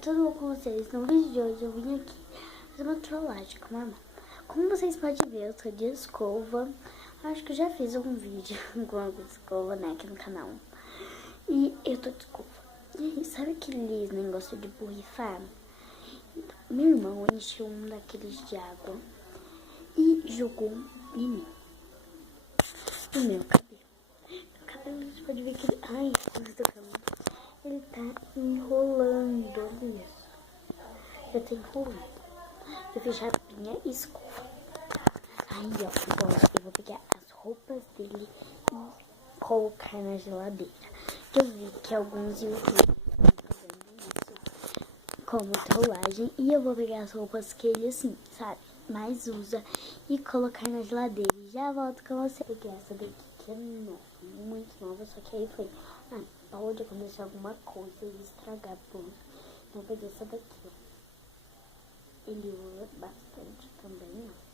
Tudo bom com vocês? No vídeo de hoje eu vim aqui fazer uma trollagem com a mamãe. Como vocês podem ver, eu tô de escova. Acho que eu já fiz um vídeo com a escova, né, aqui no canal. E eu tô de escova. E aí, sabe aquele negócio de borrifar? Então, meu irmão encheu um daqueles de água e jogou em mim. No meu cabelo. Meu cabelo, vocês podem ver que ele... Ai, ele tá enrolando, olha isso. Já tá enrolando. Eu fiz chapinha e escova. Aí, ó, eu vou pegar as roupas dele e colocar na geladeira. Eu vi que alguns youtubers estão fazendo isso como trollagem. E eu vou pegar as roupas que ele, assim, sabe, mais usa e colocar na geladeira. E já volto com você. Eu peguei essa daqui que é nova, muito nova. Só que aí foi, pode acontecer alguma coisa e estragar tudo. Então eu peguei essa daqui, ó. Ele usa bastante também, ó.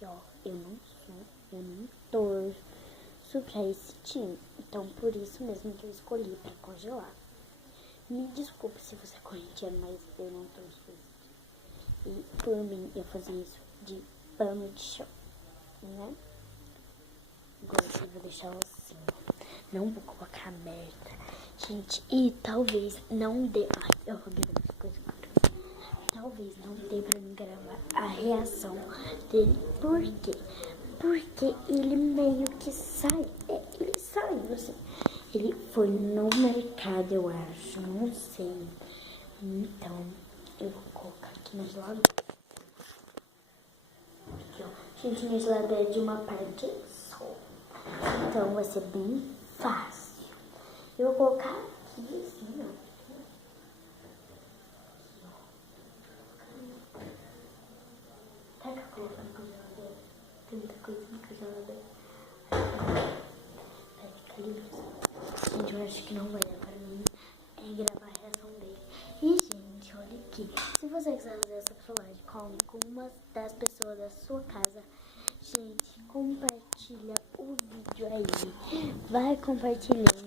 E, ó, eu não torço pra esse time. Então, por isso mesmo que eu escolhi pra congelar. Me desculpe se você é corintiano, mas eu não torço pra esse time. E, por mim, eu fazia isso de pano de chão, né? Agora eu vou deixar assim, ó. Não vou colocar aberta. Gente, e talvez não dê... Ai, eu vou gravar as coisas. Talvez não dê pra mim gravar a reação dele. Por quê? Porque ele meio que sai. Ele saiu, assim. Ele foi no mercado, eu acho. Não sei. Então, eu vou colocar aqui na geladeira. Aqui, ó. Gente, minha geladeira é de uma parte só. Então, vai ser bem fácil. Eu vou colocar aqui, assim, ó. Colocar no congelador. Tem muita coisa no congelador. Vai ficar lindo. Gente, eu acho que não vai dar pra mim gravar a reação dele. E, gente, olha aqui. Se você quiser fazer essa trollagem com uma das pessoas da sua casa, gente, compartilha o vídeo aí. Vai compartilhando.